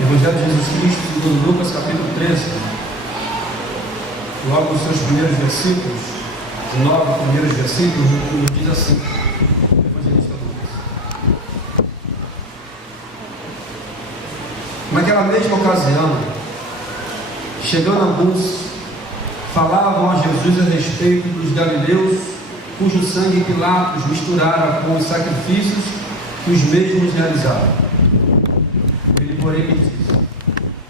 Evangelho de Jesus Cristo, segundo Lucas, capítulo 13, logo nos seus primeiros versículos, os 9 primeiros versículos, nos diz assim, o evangelista Lucas. Naquela mesma ocasião, chegando alguns, falavam a Jesus a respeito dos galileus, cujo sangue Pilatos misturara com os sacrifícios que os mesmos realizaram. Ele, porém, lhe disse: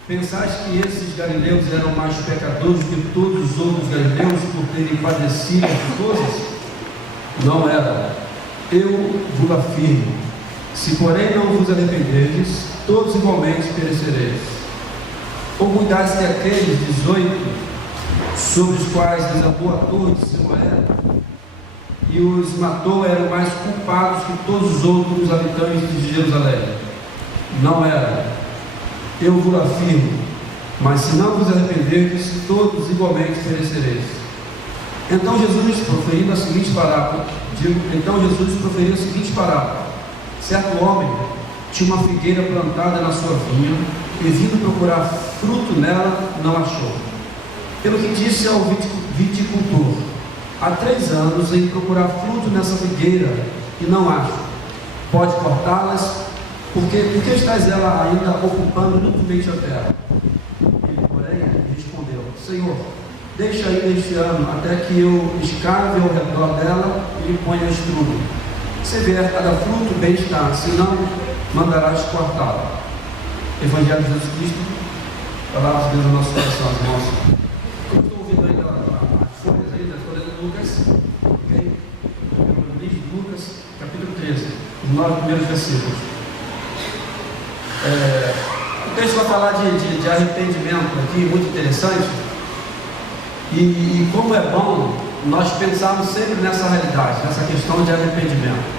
pensais que esses galileus eram mais pecadores do que todos os outros galileus por terem padecido as coisas? Não era. Eu vos afirmo: se porém não vos arrependerdes, todos igualmente perecereis. Ou cuidais que aqueles 18 sobre os quais desabou a torre de Siloé e os matou eram mais culpados que todos os outros habitantes de Jerusalém? Não era. Eu vos afirmo: mas se não vos arrependerdes, todos igualmente perecereis. Então Jesus proferiu a seguinte parábola. Certo homem tinha uma figueira plantada na sua vinha, e vindo procurar fruto nela, não achou. Pelo que disse ao viticultor: há 3 anos em procurar fruto nessa figueira e não acho. Pode cortá-las, porque estás ela ainda ocupando inutilmente a terra? Ele, porém, respondeu: Senhor, deixa ainda este ano, até que eu escave ao redor dela e lhe ponha estrume. Se vier cada fruto, bem está, senão mandarás cortá-la. Evangelho de Jesus Cristo, palavras de Deus no nosso coração, irmãos. Eu estou ouvindo ainda as folhas aí, estou lendo Lucas, ok? No livro de Lucas, capítulo 13, os 9 primeiros versículos. O texto vai falar de arrependimento aqui, muito interessante. E como é bom nós pensarmos sempre nessa realidade, nessa questão de arrependimento.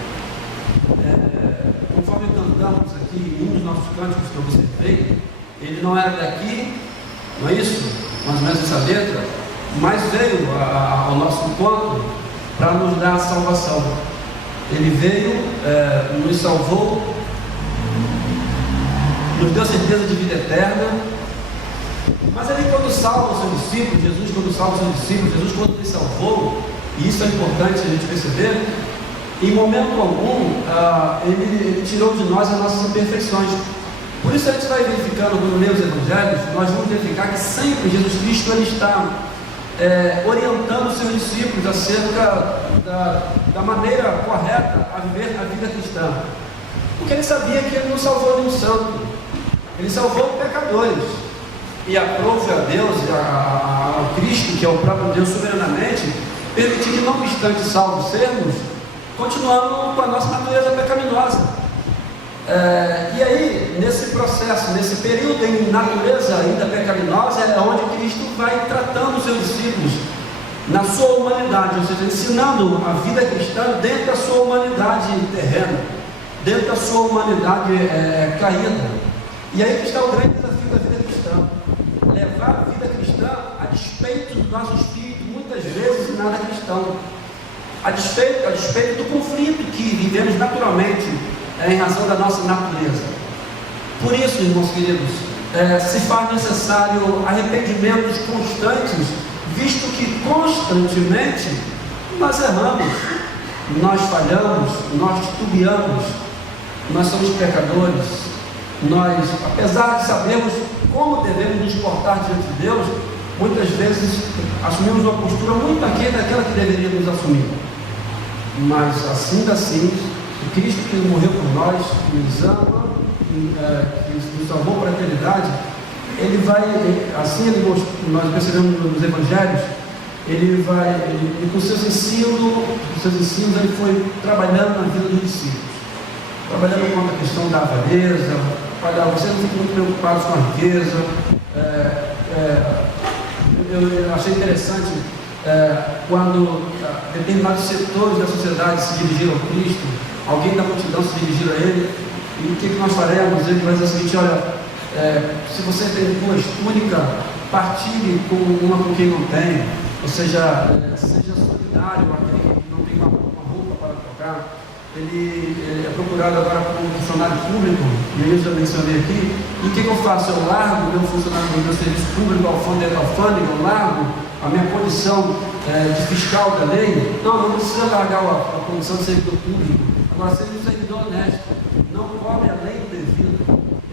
Conforme cantamos aqui, em um dos nossos cânticos que eu observei, ele não era daqui, não é isso? Mais ou menos essa letra, mas veio ao nosso encontro para nos dar a salvação. Ele veio, nos salvou, nos deu certeza de vida eterna. Mas ele, quando salva os seus discípulos, Jesus quando ele salvou, e isso é importante a gente perceber, em momento algum ele tirou de nós as nossas imperfeições. Por isso a gente vai verificando, quando lê os evangelhos, nós vamos verificar que sempre Jesus Cristo ele está orientando os seus discípulos acerca da maneira correta a viver a vida cristã. Porque ele sabia que ele não salvou nenhum santo, ele salvou pecadores. E aprove a Deus, ao Cristo, que é o próprio Deus soberanamente, permitir que, não obstante salvos sermos, continuamos com a nossa natureza pecaminosa. E aí, nesse processo, nesse período em natureza ainda pecaminosa, é onde Cristo vai tratando os seus discípulos na sua humanidade, ou seja, ensinando a vida cristã dentro da sua humanidade terrena, dentro da sua humanidade caída. E aí que está o grande desafio da vida cristã: levar a vida cristã a despeito do nosso espírito, muitas vezes nada cristão, a despeito do conflito que vivemos naturalmente em razão da nossa natureza. Por isso, irmãos queridos, se faz necessário arrependimentos constantes, visto que constantemente nós erramos, nós falhamos, nós titubeamos, nós somos pecadores. Nós, apesar de sabermos como devemos nos portar diante de Deus, muitas vezes assumimos uma postura muito aquém daquela que deveríamos assumir. Mas assim, o Cristo que morreu por nós, que nos ama, que nos salvou para a eternidade, ele vai, nós percebemos nos evangelhos, ele com seus ensinos, ele foi trabalhando na vida dos discípulos, trabalhando com a questão da avareza. Você não fica muito preocupado com a riqueza. Eu achei interessante quando determinados setores da sociedade se dirigiram ao Cristo, alguém da multidão se dirigiu a ele, e o que nós faremos? Ele vai dizer o seguinte: olha, se você tem 2 túnicas, partilhe com uma com quem não tem, ou seja, seja solidário, aquele que não tem uma roupa para trocar. ele é procurado agora como funcionário público, e aí eu já mencionei aqui, e o que eu faço? Eu largo meu funcionário do meu serviço público, alfândega, eu largo a minha condição de fiscal da lei? Não precisa largar a condição de servidor público. Agora, seja um servidor honesto, não cobre a lei do devido.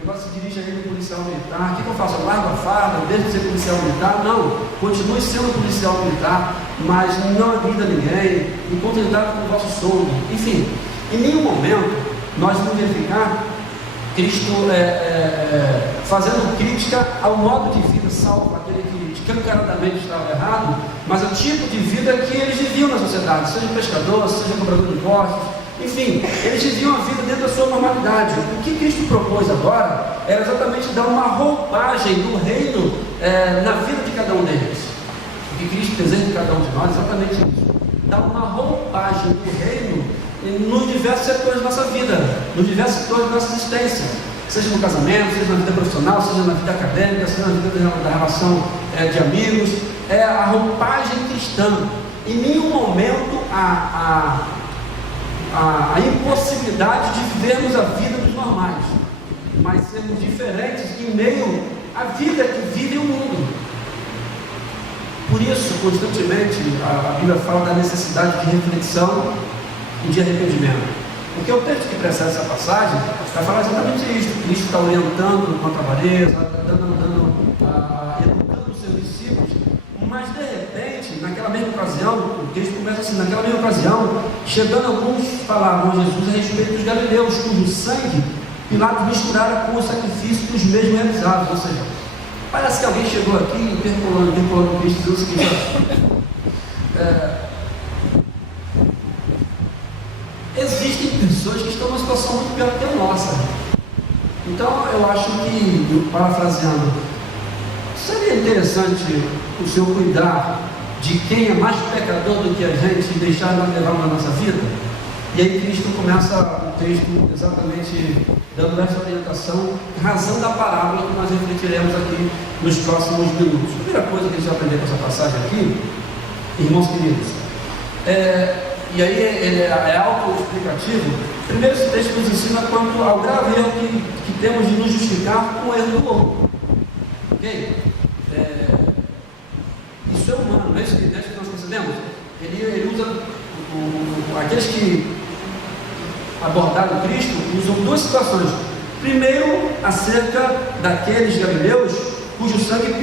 Agora se dirige a ele um policial militar. O que eu faço? Eu largo a farda, deixo de ser policial militar? Não, continue sendo policial militar, mas não agrida ninguém, em continuidade com o vosso sono. Enfim, em nenhum momento nós vamos verificar Cristo fazendo crítica ao modo de vida, salvo aquele que escancaradamente estava errado, mas o tipo de vida que eles viviam na sociedade, seja pescador, seja cobrador de impostos, enfim, eles viviam a vida dentro da sua normalidade. O que Cristo propôs agora era exatamente dar uma roupagem do reino na vida de cada um deles. O que Cristo deseja de cada um de nós é exatamente isso: dar uma roupagem do reino nos diversos setores da nossa vida, nos diversos setores da nossa existência, seja no casamento, seja na vida profissional, seja na vida acadêmica, seja na vida da relação de amigos. É a roupagem cristã. Em nenhum momento a impossibilidade de vivermos a vida dos normais, mas sermos diferentes em meio à vida que vive o mundo. Por isso, constantemente, a Bíblia fala da necessidade de reflexão e de arrependimento. Porque o texto que precede essa passagem vai falar exatamente isso. Cristo está orientando contra a avareza, educando os seus discípulos, mas de repente, naquela mesma ocasião, o texto começa assim: naquela mesma ocasião, chegando alguns falavam a Jesus a respeito dos galileus, cujo sangue Pilatos misturara com o sacrifício que os mesmos realizavam. Ou seja, parece que alguém chegou aqui interpolando o Cristo, dizendo o seguinte: existem pessoas que estão numa situação muito pior que a nossa. Então eu acho que, parafraseando, seria interessante o Senhor cuidar de quem é mais pecador do que a gente e deixar nós levar na nossa vida. E aí Cristo começa o texto exatamente dando essa orientação, razão da parábola que nós refletiremos aqui nos próximos minutos. A primeira coisa que a gente vai aprender com essa passagem aqui, irmãos queridos, e aí ele é autoexplicativo. Primeiro, esse texto nos ensina quanto ao grave erro que temos de nos justificar com o erro do outro. Ok? Isso é humano, não é isso que nós concedemos? Ele usa, aqueles que abordaram Cristo usam duas situações. Primeiro, acerca daqueles galileus cujo sangue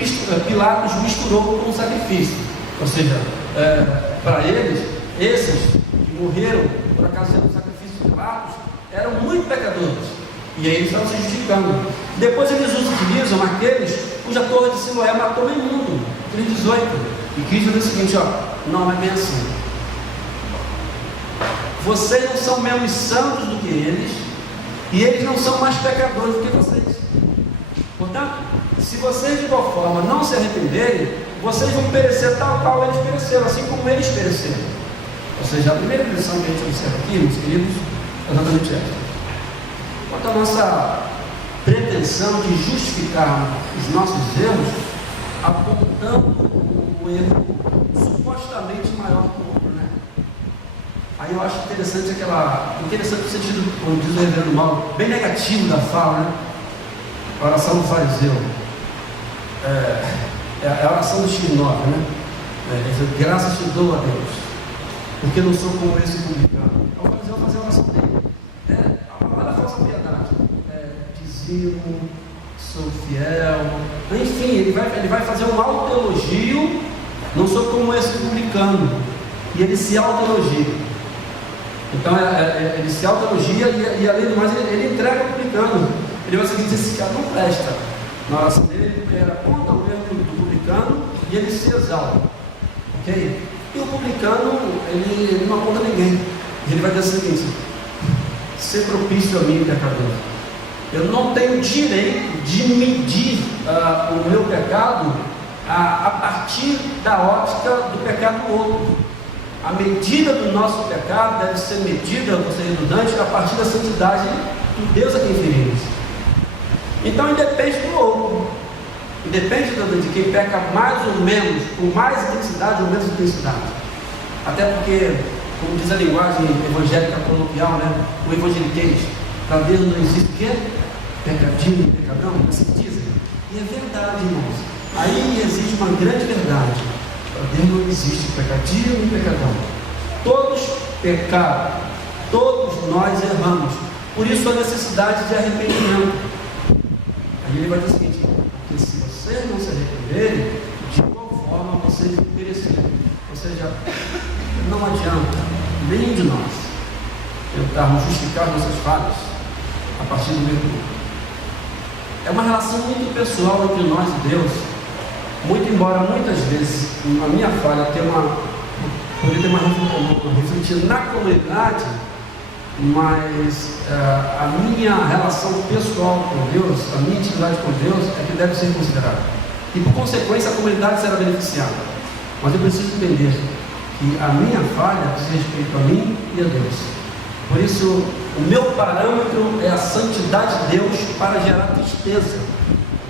Pilatos misturou com o sacrifício. Ou seja, para eles, esses que morreram por ocasião do sacrifício de Pilatos eram muito pecadores, e aí eles estavam se justificando. Depois eles utilizam aqueles cuja torre de Siloé matou o mundo, 18. E Cristo diz o seguinte: não é bem assim. Vocês não são menos santos do que eles, e eles não são mais pecadores do que vocês. Portanto, se vocês de igual forma não se arrependerem, vocês vão perecer tal qual eles pereceram, assim como eles pereceram. Ou seja, a primeira lição que a gente observa aqui, meus queridos, é exatamente essa. Quanto à nossa pretensão de justificar os nossos erros, apontando o erro supostamente maior que o outro, né? Aí eu acho interessante o sentido, como diz o reverendo Mauro, bem negativo da fala, né? A oração do fariseu. É a oração do X9, né? Graças te dou a Deus, porque não sou como esse publicano. O fariseu vai fazer a oração dele. Olha a falsa piedade. Dizimo, sou fiel. Enfim, ele vai fazer um autoelogio. Não sou como esse publicano. E ele se autoelogia. Então ele se autoelogia e além do mais ele entrega o publicano. Ele vai seguir: esse cara não presta. Na oração dele, ele aponta o erro do publicano e ele se exalta. Ok? E o publicano, ele não aponta ninguém. Ele vai dizer o seguinte: ser propício a mim, pecador. Eu não tenho direito de medir o meu pecado a partir da ótica do pecado do outro. A medida do nosso pecado deve ser medida, vou ser redundante, a partir da santidade do Deus a quem ferimos. Então independe do outro. Independe de quem peca mais ou menos, com mais intensidade ou menos intensidade. Até porque, como diz a linguagem evangélica coloquial, né? O evangeliquez. Para Deus não existe o quê? Pecadinho, pecadão, assim dizem. E é verdade, irmãos. Aí existe uma grande verdade. Para Deus não existe pecadinho e pecadão. Todos pecaram, todos nós erramos. Por isso a necessidade de arrependimento. Aí ele vai dizer o seguinte: porque se vocês não se arrependerem, de qual forma vocês perecerão? Ou seja, não adianta nenhum de nós tentarmos justificar nossas falhas a partir do medo. É uma relação muito pessoal entre nós e Deus. Muito embora muitas vezes a minha falha poderia ter refletido na comunidade, mas a minha relação pessoal com Deus, a minha intimidade com Deus é que deve ser considerada. E por consequência a comunidade será beneficiada. Mas eu preciso entender que a minha falha diz respeito a mim e a Deus. Por isso, o meu parâmetro é a santidade de Deus para gerar tristeza.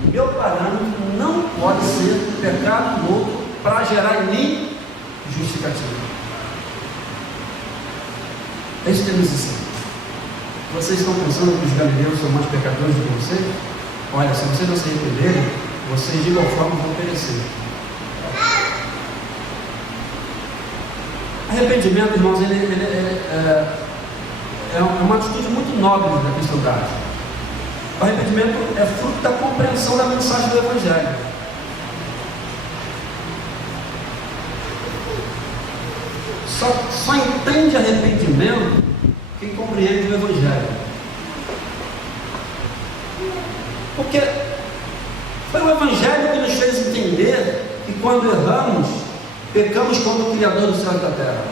O meu parâmetro não pode ser o pecado do outro para gerar em mim justificativa. É isso que ele diz. Vocês estão pensando que os galileus são mais pecadores do que vocês? Olha, se vocês não se arrependerem, vocês de igual forma vão perecer. Arrependimento, irmãos, é uma atitude muito nobre da cristandade. O arrependimento é fruto da compreensão da mensagem do Evangelho. Só entende arrependimento quem compreende o Evangelho. Porque foi o Evangelho que nos fez entender que quando erramos, pecamos contra o Criador do céu e da terra.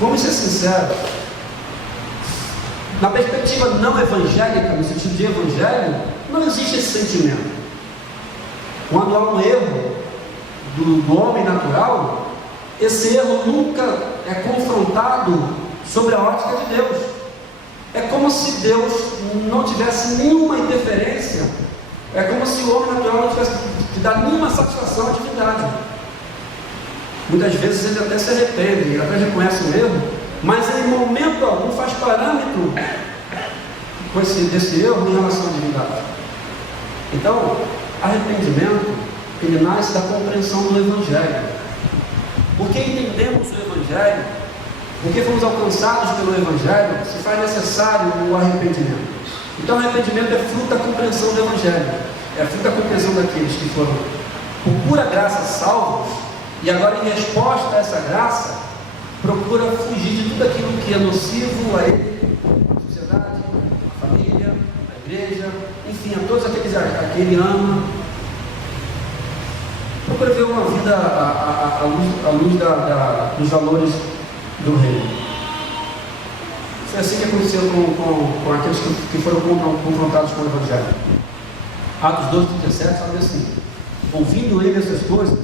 Vamos ser sinceros. Na perspectiva não evangélica, no sentido de evangelho, não existe esse sentimento. Quando há um erro do homem natural, esse erro nunca é confrontado sobre a ótica de Deus. É como se Deus não tivesse nenhuma interferência. É como se o homem natural não tivesse que dar nenhuma satisfação à divindade. Muitas vezes ele até se arrepende, ele até reconhece o erro, mas em momento algum faz parâmetro desse erro em relação à divindade. Então, arrependimento, ele nasce da compreensão do Evangelho. Porque entendemos o Evangelho, porque fomos alcançados pelo Evangelho, se faz necessário o arrependimento. Então, o arrependimento é fruto da compreensão do Evangelho, é fruto da compreensão daqueles que foram, por pura graça, salvos, e agora, em resposta a essa graça, procura fugir de tudo aquilo que é nocivo a ele, a sociedade, a família, a igreja, enfim, a todos aqueles a que ele ama. Procura ver uma vida à luz dos valores do reino. Foi assim que aconteceu com aqueles que foram confrontados com o Evangelho. Atos 2:17 fala assim: ouvindo ele essas coisas,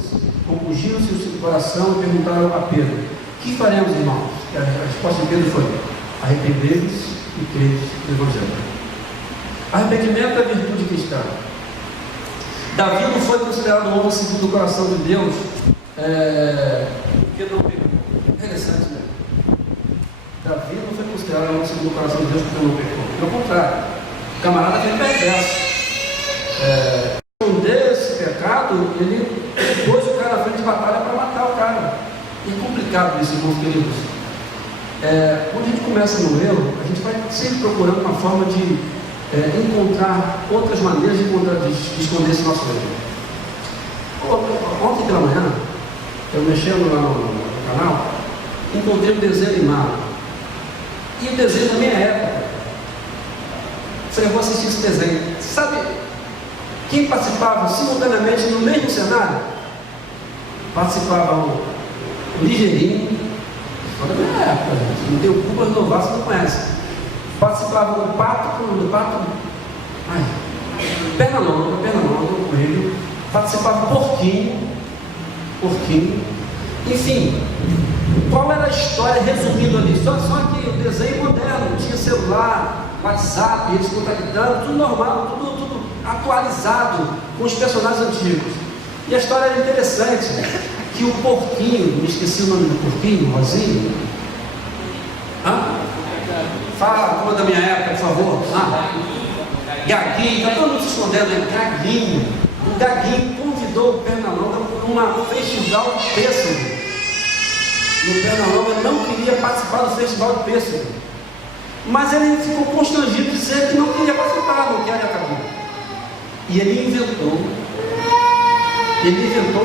compungiram-se o seu coração e perguntaram a Pedro: que faremos, irmãos? E a resposta de Pedro foi: arrependei-vos e crede no Evangelho. Arrependimento é a virtude cristã. Davi não foi considerado um homem segundo o coração de Deus porque não pecou. Interessante, né? Davi não foi considerado um homem segundo o coração de Deus porque não pecou. Pelo contrário, o camarada foi perverso. Esconder esse pecado, ele pôs o cara na frente de batalha para matar o cara. E é complicado isso, irmãos queridos. Quando a gente começa no erro, a gente vai sempre procurando uma forma de encontrar outras maneiras de esconder esse nosso erro. Ontem pela manhã, eu mexendo lá no canal, encontrei um desenho animado. E o desenho da minha época. Falei, eu vou assistir esse desenho. Sabe quem participava simultaneamente no mesmo cenário? Participava o Ligeirinho, da minha época, gente. Não tem o Cuba Renovar, você não conhece. Participava do Pato, Pernalonga, o Coelho. Participava do Porquinho. Enfim, qual era a história resumindo ali? Só que o desenho moderno, tinha celular, WhatsApp, eles contactando, tudo normal, tudo atualizado com os personagens antigos. E a história era interessante, que o porquinho, me esqueci o nome do porquinho, Rosinho. Fala como da minha época, por favor. Gaguinho, está todo mundo se escondendo, né? Gaguinho. O Gaguinho convidou o Pernalonga para um festival de pêssego. E o Pernalonga não queria participar do festival de pêssego. Mas ele ficou constrangido de dizer que não queria participar, não quer e acabou. E ele inventou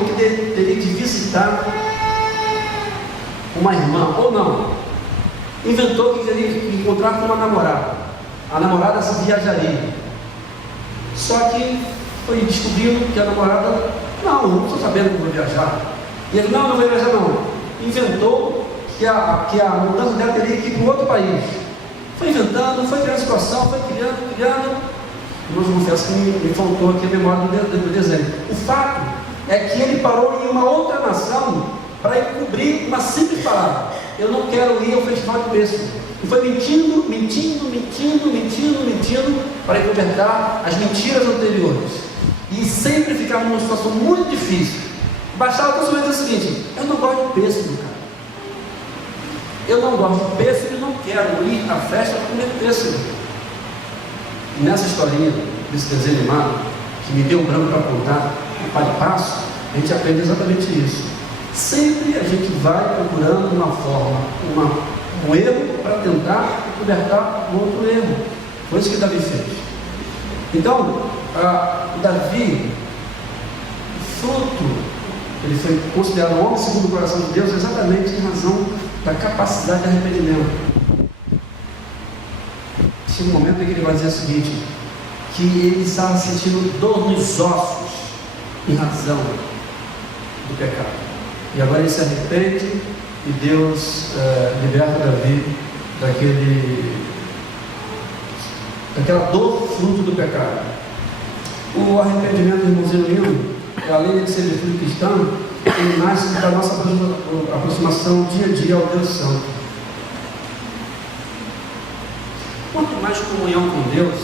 que teria de visitar uma irmã, ou não. Inventou que teria que encontrar com uma namorada. A namorada se viajaria. Só que foi descobrindo que a namorada, não estou sabendo que vou viajar. E ele, não vou viajar não. Inventou que a mudança dela teria que ir para outro país. Foi inventando, foi criando situação, foi criando. Mas eu confesso que me faltou aqui a memória do desenho. O fato é que ele parou em uma outra nação para encobrir uma simples palavra: eu não quero ir ao festival de pêssego. E foi mentindo para encobertar as mentiras anteriores. E sempre ficava numa situação muito difícil. Bastava tão somente o seguinte: eu não gosto de pêssego, cara. Eu não gosto de pêssego e não quero ir à festa para comer pêssego. E nessa historinha desse desenho animado, que me deu um branco para contar, o pai de passo, a gente aprende exatamente isso. Sempre a gente vai procurando uma forma, um erro para tentar cobertar um outro erro. Foi isso que Davi fez. Então, Davi, fruto, ele foi considerado um homem segundo o coração de Deus exatamente em razão da capacidade de arrependimento. Chega um momento em que ele vai dizer o seguinte: que ele estava sentindo dor nos ossos em razão do pecado. E agora ele se arrepende e Deus liberta Davi daquela dor fruto do pecado. O arrependimento, irmãozinho lindo, além de ser virtude cristã, ele nasce da nossa aproximação dia a dia ao Deus Santo. Quanto mais comunhão com Deus,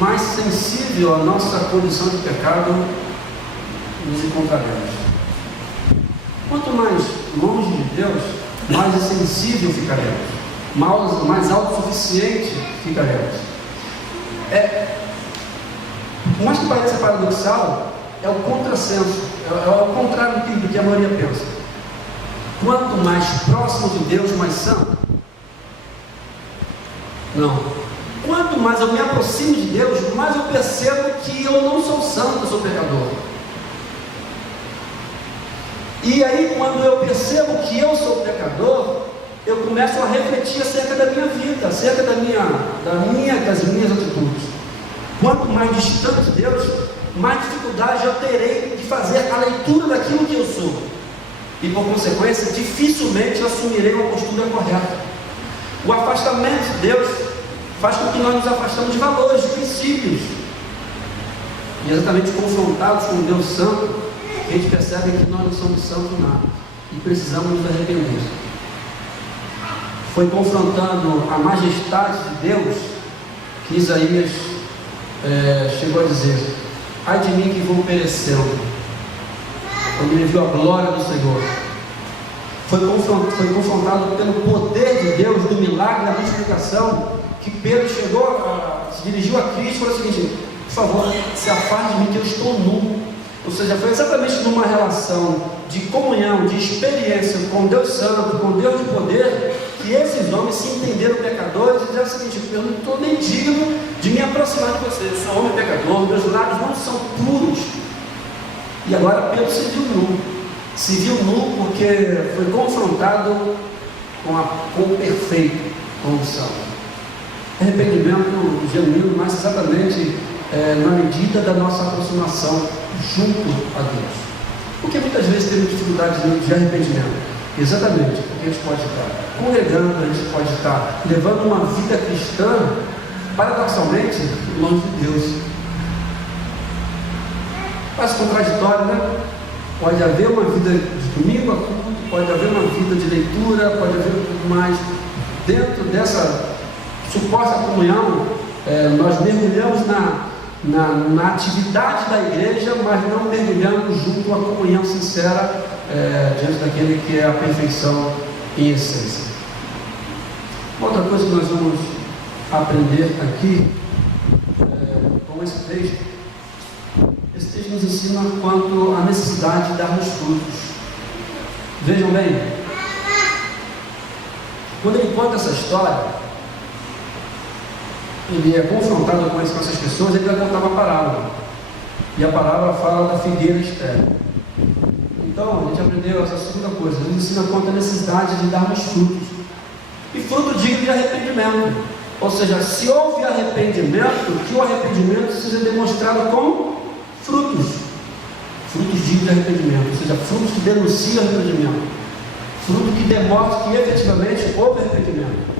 mais sensível à nossa condição de pecado nos encontraremos. Quanto mais longe de Deus, mais insensível ficaremos, mais autossuficiente ficaremos. Por mais que pareça paradoxal, é o contrassenso, é o contrário do que a maioria pensa. Quanto mais próximo de Deus, mais santo. Não. Quanto mais eu me aproximo de Deus, mais eu percebo que eu não sou santo, eu sou pecador. E aí, quando eu percebo que eu sou pecador, eu começo a refletir acerca da minha vida, acerca das minhas atitudes. Quanto mais distante de Deus, mais dificuldade eu terei de fazer a leitura daquilo que eu sou. E por consequência, dificilmente eu assumirei uma postura correta. O afastamento de Deus faz com que nós nos afastamos de valores, de princípios. E exatamente confrontados com Deus Santo, a gente percebe que nós não somos santos nada e precisamos nos arrepender. Foi confrontando a majestade de Deus que Isaías chegou a dizer: ai de mim que vou perecendo, quando ele viu a glória do Senhor. Foi confrontado pelo poder de Deus, do milagre da multiplicação, que Pedro se dirigiu a Cristo e falou o seguinte: por favor, se afaste de mim que eu estou nu. Ou seja, foi exatamente numa relação de comunhão, de experiência com Deus Santo, com Deus de poder, que esses homens se entenderam pecadores e disseram o seguinte: eu não estou nem digno de me aproximar de você, eu sou homem pecador, meus lábios não são puros. E agora Pedro se viu nu porque foi confrontado com o perfeito, com o santo. Arrependimento genuíno, mas exatamente na medida da nossa aproximação junto a Deus. Porque muitas vezes temos dificuldades de arrependimento, exatamente porque a gente pode estar congregando, a gente pode estar levando uma vida cristã, paradoxalmente, longe de Deus. Parece contraditório, né? Pode haver uma vida de domingo a culto, pode haver uma vida de leitura, pode haver tudo mais. Dentro dessa suposta comunhão, nós mergulhamos na atividade da igreja, mas não mergulhando junto à comunhão sincera diante daquele que é a perfeição em essência. Outra coisa que nós vamos aprender aqui com esse texto nos ensina quanto à necessidade de darmos frutos. Vejam bem, quando ele conta essa história, ele é confrontado com essas pessoas, ele vai contar uma parábola, e a parábola fala da figueira estéril. Então, a gente aprendeu essa segunda coisa, ele ensina quanto à necessidade de darmos frutos, e fruto digno de arrependimento. Ou seja, se houve arrependimento, que o arrependimento seja demonstrado com frutos dignos de arrependimento, ou seja, frutos que denunciam arrependimento, fruto que demonstra que efetivamente houve arrependimento.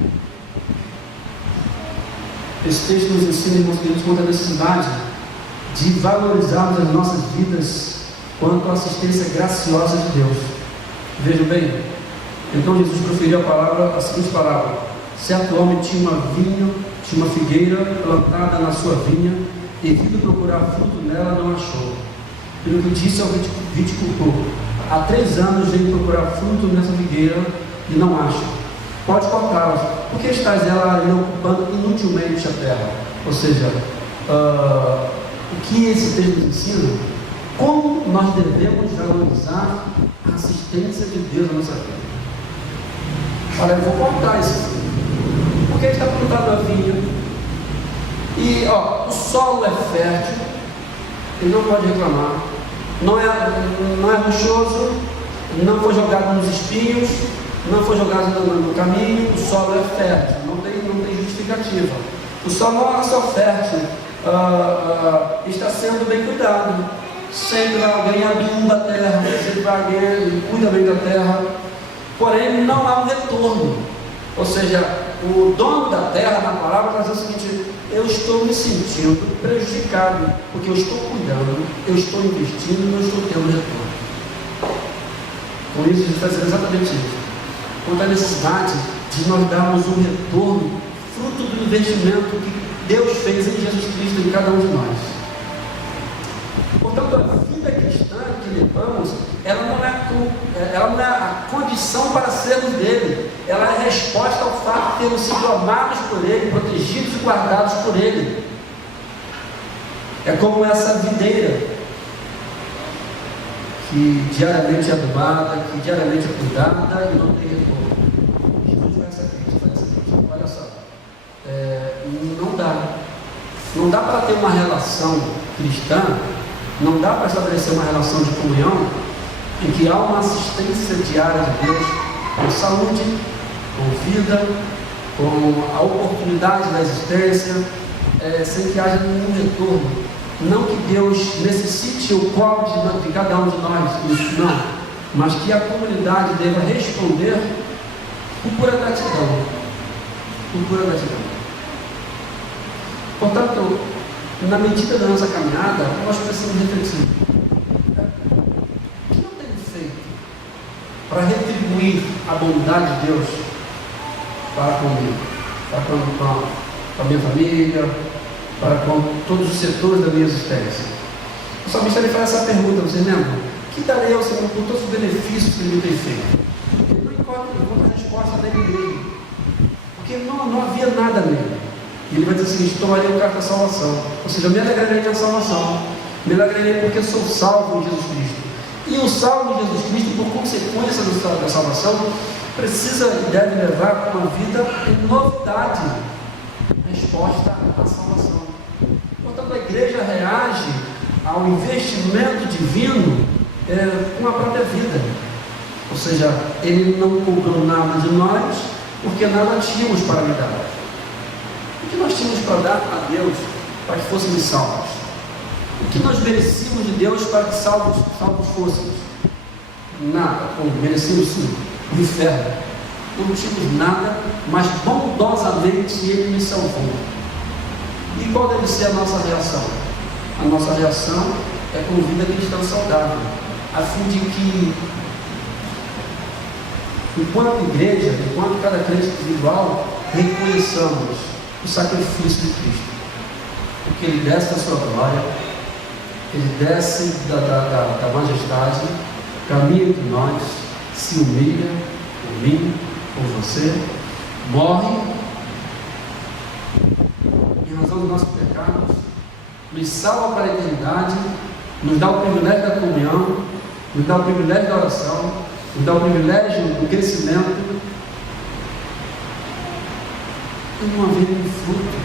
Esse texto nos ensina, irmãos queridos, quanto à necessidade de valorizarmos as nossas vidas quanto à assistência graciosa de Deus. Vejam bem, então Jesus proferiu a seguinte palavra: certo homem tinha uma figueira plantada na sua vinha, e vindo procurar fruto nela, não achou. Pelo que disse ao viticultor: há 3 anos venho procurar fruto nessa figueira e não acho. Pode cortá-la, porque estás ela ali ocupando inutilmente a terra. Ou seja, o que esse texto nos ensina? Como nós devemos valorizar a assistência de Deus na nossa vida. Olha, eu vou cortar esse fruto, porque ele está plantado na vinha, e o solo é fértil, ele não pode reclamar, não é rochoso, não foi jogado nos espinhos, não foi jogado no caminho, o solo é fértil, não tem justificativa. O solo não é só fértil, está sendo bem cuidado, sempre alguém adumba a terra, sempre alguém cuida bem da terra, porém não há um retorno. Ou seja, o dono da terra, na palavra, vai dizer o seguinte: eu estou me sentindo prejudicado, porque eu estou cuidando, eu estou investindo e não estou tendo retorno. Com isso, a gente está dizendo exatamente isso. Quanto à necessidade de nós darmos um retorno, fruto do investimento que Deus fez em Jesus Cristo em cada um de nós. Portanto, a vida cristã que levamos, ela não é a condição para sermos dele, ela é a resposta ao fato de termos sido amados por ele, protegidos e guardados por ele. É como essa videira que diariamente é adubada, que diariamente é cuidada e não tem retorno. Jesus faz essa crítica, olha só, não dá para ter uma relação cristã, não dá para estabelecer uma relação de comunhão em que há uma assistência diária de Deus com saúde, com vida, com a oportunidade da existência, sem que haja nenhum retorno. Não que Deus necessite o colo de cada um de nós, não, mas que a comunidade deva responder com pura gratidão. Com pura gratidão. Portanto, na medida da nossa caminhada, nós precisamos refletir: o que eu tenho feito para retribuir a bondade de Deus para comigo, com a minha família, para com todos os setores da minha existência? O salmista faz essa pergunta, vocês lembram? Que darei ao Senhor por todos os benefícios que Ele me tem feito? Ele não encontra a resposta dele mesmo, porque não havia nada nele. E ele vai dizer o seguinte: tomarei o cargo da salvação, ou seja, eu me alegrarei na salvação, me alegrarei porque sou salvo em Jesus Cristo. E o salvo em Jesus Cristo, por consequência da salvação, precisa e deve levar uma vida em novidade, resposta à salvação. Portanto, a igreja reage ao investimento divino com a própria vida, ou seja, ele não cobrou nada de nós, porque nada tínhamos para lhe dar. O que nós tínhamos para dar a Deus para que fôssemos salvos? O que nós merecíamos de Deus para que salvos fôssemos? Nada. Merecíamos sim o inferno. Não tínhamos nada, mas bondosamente Ele nos salvou. E qual deve ser a nossa reação? A nossa reação é com vida cristã saudável, a fim de que, enquanto igreja, enquanto cada crente individual, reconheçamos o sacrifício de Cristo. porque Ele desce da sua glória, Ele desce da majestade, caminha entre nós, se humilha por mim, por você, morre em razão dos nossos pecados, nos salva para a eternidade, nos dá o privilégio da comunhão, nos dá o privilégio da oração, nos dá o privilégio do crescimento, e uma vida de fruto.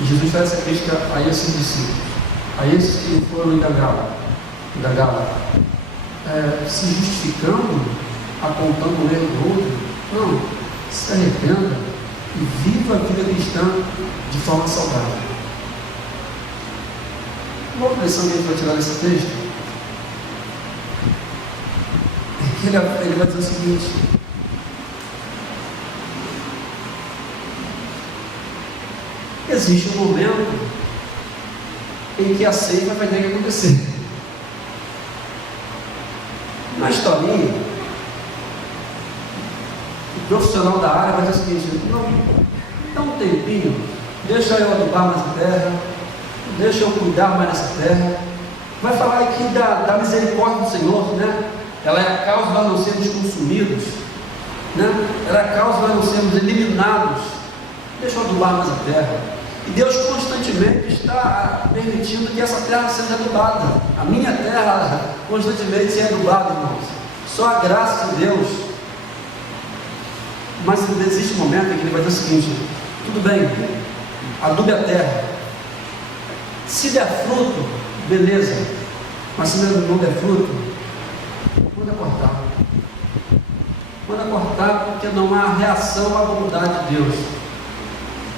E Jesus faz essa crítica a esses discípulos, a esses que foram indagados, se justificando, apontando o erro do outro. Não, se arrependa e viva a vida cristã de forma saudável. Uma outra lição que a gente vai tirar desse texto é que ele vai dizer o seguinte: existe um momento em que a ceia vai ter que acontecer. Na historinha, o profissional da área vai dizer o seguinte: não, dá um tempinho, deixa eu adubar mais a terra, deixa eu cuidar mais dessa terra. Vai falar aqui da misericórdia do Senhor, né? Ela é a causa de nós não sermos consumidos, né? Ela é a causa de nós não sermos eliminados. Deixa eu adubar mais a terra. E Deus constantemente está permitindo que essa terra seja adubada. A minha terra constantemente é adubada, irmãos. Só a graça de Deus. Mas existe um momento em que Ele vai dizer o seguinte: tudo bem, adube a terra. Se der fruto, beleza. Mas se não der fruto, manda cortar. Manda cortar, porque não há reação à vontade de Deus.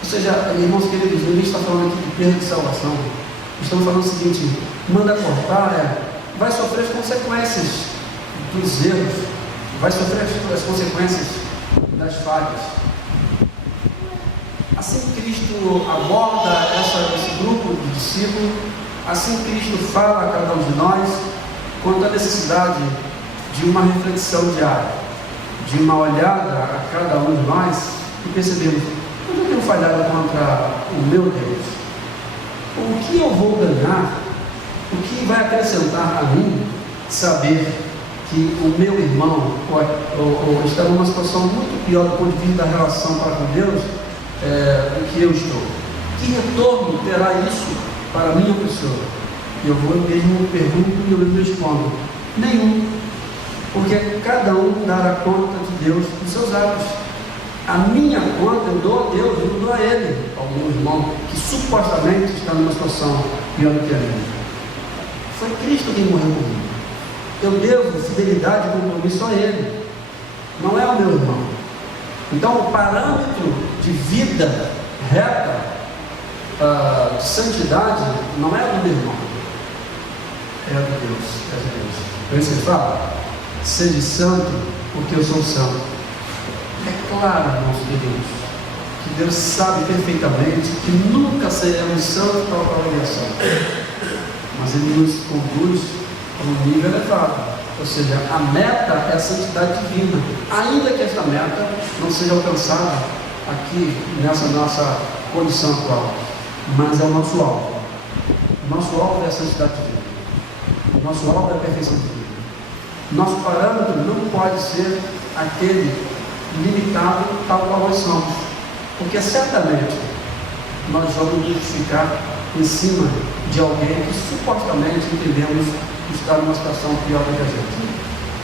Ou seja, irmãos queridos, ninguém está falando aqui de perda de salvação. Estamos falando o seguinte: manda cortar, vai sofrer as consequências dos erros, vai sofrer as consequências das falhas. Assim Cristo aborda esse grupo de discípulos, assim Cristo fala a cada um de nós quanto à necessidade de uma reflexão diária, de uma olhada a cada um de nós e percebemos: eu tenho falhado contra o meu Deus. O que eu vou ganhar? O que vai acrescentar a mim saber que o meu irmão ou está numa situação muito pior do ponto de vista da relação para com Deus do que eu estou? Que retorno terá isso para a minha pessoa? Eu vou mesmo pergunto e eu mesmo respondo: nenhum. Porque cada um dará conta de Deus dos seus atos. A minha conta eu dou a Deus, eu não dou a ele, ao meu irmão, que supostamente está numa situação pior do que a minha. Foi Cristo quem morreu por mim. Eu devo fidelidade e compromisso a ele, não é o meu irmão. Então o parâmetro de vida reta, de santidade, não é do meu irmão, é de Deus, é de Deus. Por isso ele fala: seja santo, porque eu sou santo. É claro, irmãos queridos, que Deus sabe perfeitamente que nunca seremos santos para a obrigação, mas Ele nos conduz a um nível elevado. Ou seja, a meta é a santidade divina, ainda que esta meta não seja alcançada aqui nessa nossa condição atual, mas é o nosso alvo. O nosso alvo é a santidade divina, o nosso alvo é a perfeição divina. Nosso parâmetro não pode ser aquele limitado tal qual nós somos, porque certamente nós vamos justificar em cima de alguém que supostamente entendemos estar numa situação pior do que a gente.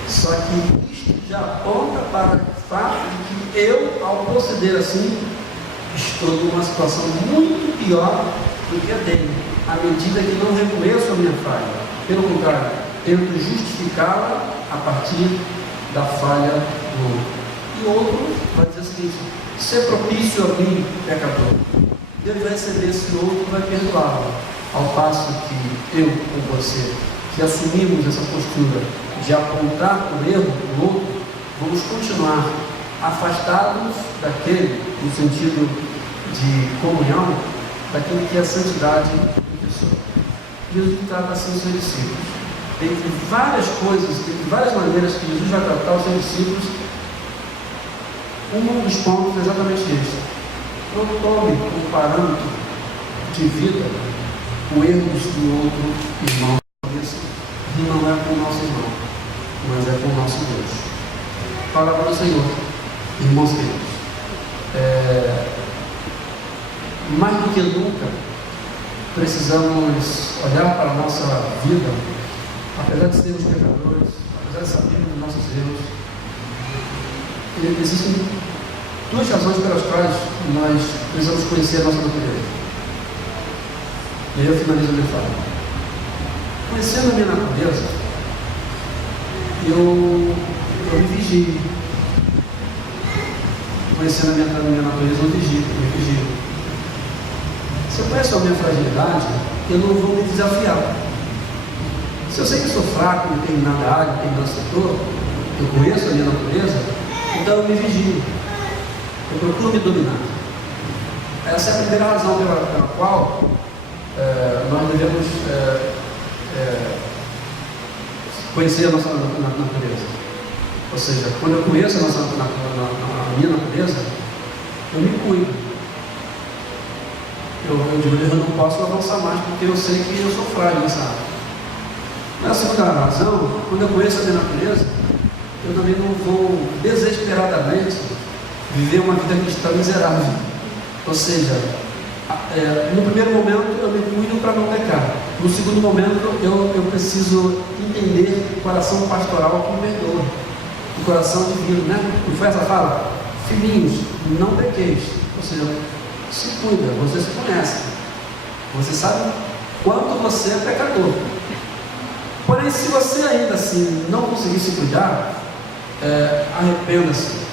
Só que isto já aponta para o fato de que eu, ao proceder assim, estou numa situação muito pior do que a dele, à medida que não reconheço a minha falha. Pelo contrário, tento justificá-la a partir da falha do outro. E o outro vai dizer o seguinte: ser propício a mim, pecador. Deus vai receber esse outro e vai perdoá-lo. Ao passo que eu ou você, que assumimos essa postura de apontar o erro do outro, vamos continuar afastados daquele, no sentido de comunhão, daquele que é a santidade de pessoa. Jesus trata assim os seus discípulos. Entre várias coisas, entre várias maneiras que Jesus vai tratar os seus discípulos, um dos pontos é exatamente este: não tome como parâmetro divida o erro do outro irmão. Isso não é com o nosso irmão, mas é com o nosso Deus. Palavra do Senhor, irmãos queridos. Mais do que nunca, precisamos olhar para a nossa vida, apesar de sermos pecadores, apesar de sabermos dos nossos erros. Existem duas razões pelas quais nós precisamos conhecer a nossa natureza. E aí eu finalizo a minha fala. Conhecendo a minha natureza, eu me vigio. Conhecendo a minha natureza, eu me vigio. Se eu conheço a minha fragilidade, eu não vou me desafiar. Se eu sei que eu sou fraco em determinada área, em determinado setor, eu conheço a minha natureza, então eu me vigio. Eu procuro me dominar. Essa é a primeira razão pela qual nós devemos conhecer a nossa natureza. Ou seja, quando eu conheço a minha natureza, eu me cuido. Eu digo, eu não posso avançar mais porque eu sei que eu sou frágil nessa área. Mas a segunda razão, quando eu conheço a minha natureza, eu também não vou desesperadamente viver uma vida cristã miserável. Ou seja, no primeiro momento eu me cuido para não pecar. No segundo momento eu preciso entender o coração pastoral que me perdoa, o coração divino, né? Não foi essa fala? Filhinhos, não pequeis. Ou seja, se cuida, você se conhece, você sabe quanto você é pecador. Porém, se você ainda assim não conseguir se cuidar, arrependa-se.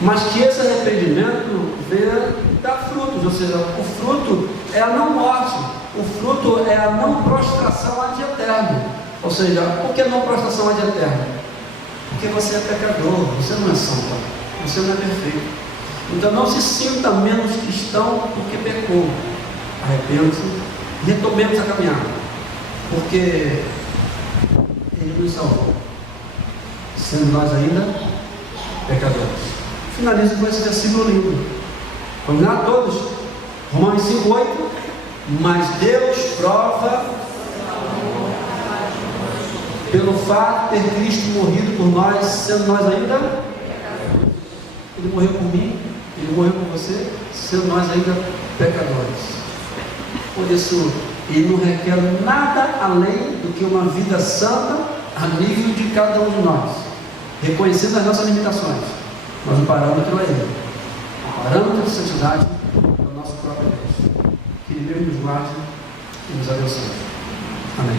Mas que esse arrependimento venha dar frutos, ou seja, o fruto é a não morte, o fruto é a não prostração ad eterno. Ou seja, por que não prostração ad eterno? Porque você é pecador, você não é santo, você não é perfeito. Então não se sinta menos cristão porque pecou. Arrependa-se, retomemos a caminhada, porque Ele nos salvou, sendo nós ainda pecadores. Finalizo com esse versículo lindo. Vamos lá todos? Romanos 5:8. Mas Deus prova pelo fato de ter Cristo morrido por nós, sendo nós ainda. Ele morreu por mim, Ele morreu por você, sendo nós ainda pecadores. Por isso, Ele não requer nada além do que uma vida santa a nível de cada um de nós, reconhecendo as nossas limitações. Mas o parâmetro é Ele. O parâmetro de santidade é o nosso próprio Deus. Que Ele nos guarde e nos abençoe. Amém.